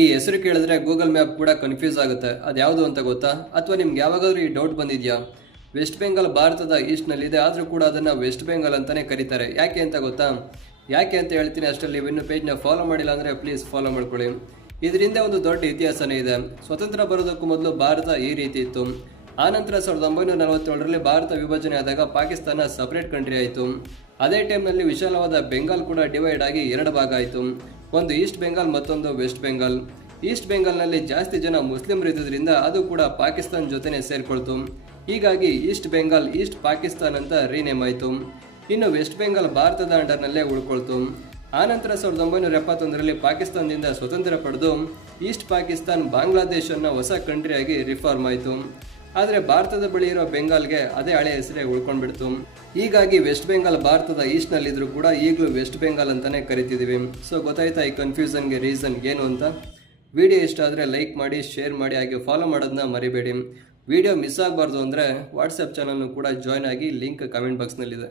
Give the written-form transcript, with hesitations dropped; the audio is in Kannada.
ಈ ಹೆಸರು ಕೇಳಿದ್ರೆ ಗೂಗಲ್ ಮ್ಯಾಪ್ ಕೂಡ ಕನ್ಫ್ಯೂಸ್ ಆಗುತ್ತೆ, ಅದು ಯಾವುದು ಅಂತ ಗೊತ್ತಾ? ಅಥವಾ ನಿಮ್ಗೆ ಯಾವಾಗಾದ್ರೂ ಈ ಡೌಟ್ ಬಂದಿದೆಯಾ? ವೆಸ್ಟ್ ಬೆಂಗಾಲ್ ಭಾರತದ ಈಸ್ಟ್ನಲ್ಲಿದೆ, ಆದರೂ ಕೂಡ ಅದನ್ನು ವೆಸ್ಟ್ ಬೆಂಗಾಲ್ ಅಂತಲೇ ಕರೀತಾರೆ. ಯಾಕೆ ಅಂತ ಗೊತ್ತಾ? ಯಾಕೆ ಅಂತ ಹೇಳ್ತೀನಿ. ಅಷ್ಟರಲ್ಲಿ ನೀವು ಇನ್ನೂ ಪೇಜ್ನ ಫಾಲೋ ಮಾಡಿಲ್ಲ ಅಂದರೆ ಪ್ಲೀಸ್ ಫಾಲೋ ಮಾಡ್ಕೊಳ್ಳಿ. ಇದರಿಂದ ಒಂದು ದೊಡ್ಡ ಇತಿಹಾಸನೇ ಇದೆ. ಸ್ವತಂತ್ರ ಬರೋದಕ್ಕೂ ಮೊದಲು ಭಾರತ ಈ ರೀತಿ ಇತ್ತು. ಆನಂತರ 1947ರಲ್ಲಿ ಭಾರತ ವಿಭಜನೆ ಆದಾಗ ಪಾಕಿಸ್ತಾನ ಸಪರೇಟ್ ಕಂಟ್ರಿ ಆಯಿತು. ಅದೇ ಟೈಮ್ನಲ್ಲಿ ವಿಶಾಲವಾದ ಬೆಂಗಾಲ್ ಕೂಡ ಡಿವೈಡ್ ಆಗಿ ಎರಡು ಭಾಗ ಆಯಿತು. ಒಂದು ಈಸ್ಟ್ ಬೆಂಗಾಲ್, ಮತ್ತೊಂದು ವೆಸ್ಟ್ ಬೆಂಗಾಲ್. ಈಸ್ಟ್ ಬೆಂಗಾಲ್ನಲ್ಲಿ ಜಾಸ್ತಿ ಜನ ಮುಸ್ಲಿಮರು ಇದ್ದಿದ್ದರಿಂದ ಅದು ಕೂಡ ಪಾಕಿಸ್ತಾನ ಜೊತೆನೆ ಸೇರ್ಕೊಳ್ತು. ಹೀಗಾಗಿ ಈಸ್ಟ್ ಬೆಂಗಾಲ್ ಈಸ್ಟ್ ಪಾಕಿಸ್ತಾನ್ ಅಂತ ರೀನೇಮ್ ಆಯಿತು. ಇನ್ನು ವೆಸ್ಟ್ ಬೆಂಗಾಲ್ ಭಾರತದ ಅಂಡರ್ನಲ್ಲೇ ಉಳ್ಕೊಳ್ತು. ಆನಂತರ 1971ರಲ್ಲಿ ಪಾಕಿಸ್ತಾನದಿಂದ ಸ್ವತಂತ್ರ ಪಡೆದು ಈಸ್ಟ್ ಪಾಕಿಸ್ತಾನ್ ಬಾಂಗ್ಲಾದೇಶ್ ಅನ್ನೋ ಹೊಸ ಕಂಟ್ರಿಯಾಗಿ ರಿಫಾರ್ಮ್ ಆಯಿತು. ಆದರೆ ಭಾರತದ ಬಳಿ ಇರೋ ಬೆಂಗಾಲ್ಗೆ ಅದೇ ಹಳೆ ಹೆಸರೇ ಉಳ್ಕೊಂಡ್ಬಿಡ್ತು. ಹೀಗಾಗಿ ವೆಸ್ಟ್ ಬೆಂಗಾಲ್ ಭಾರತದ ಈಸ್ಟ್ನಲ್ಲಿದ್ದರೂ ಕೂಡ ಈಗಲೂ ವೆಸ್ಟ್ ಬೆಂಗಾಲ್ ಅಂತಲೇ ಕರಿತಿದ್ದೀವಿ. ಸೊ ಗೊತ್ತಾಯ್ತಾ ಈ ಕನ್ಫ್ಯೂಷನ್ಗೆ ರೀಸನ್ ಏನು ಅಂತ? ವಿಡಿಯೋ ಇಷ್ಟ ಆದರೆ ಲೈಕ್ ಮಾಡಿ, ಶೇರ್ ಮಾಡಿ, ಹಾಗೆ ಫಾಲೋ ಮಾಡೋದನ್ನ ಮರಿಬೇಡಿ. ವಿಡಿಯೋ ಮಿಸ್ ಆಗಬಾರ್ದು ಅಂದರೆ ವಾಟ್ಸಪ್ ಚಾನಲ್ನು ಕೂಡ ಜಾಯ್ನ್ ಆಗಿ, ಲಿಂಕ್ ಕಮೆಂಟ್ ಬಾಕ್ಸ್ನಲ್ಲಿದೆ.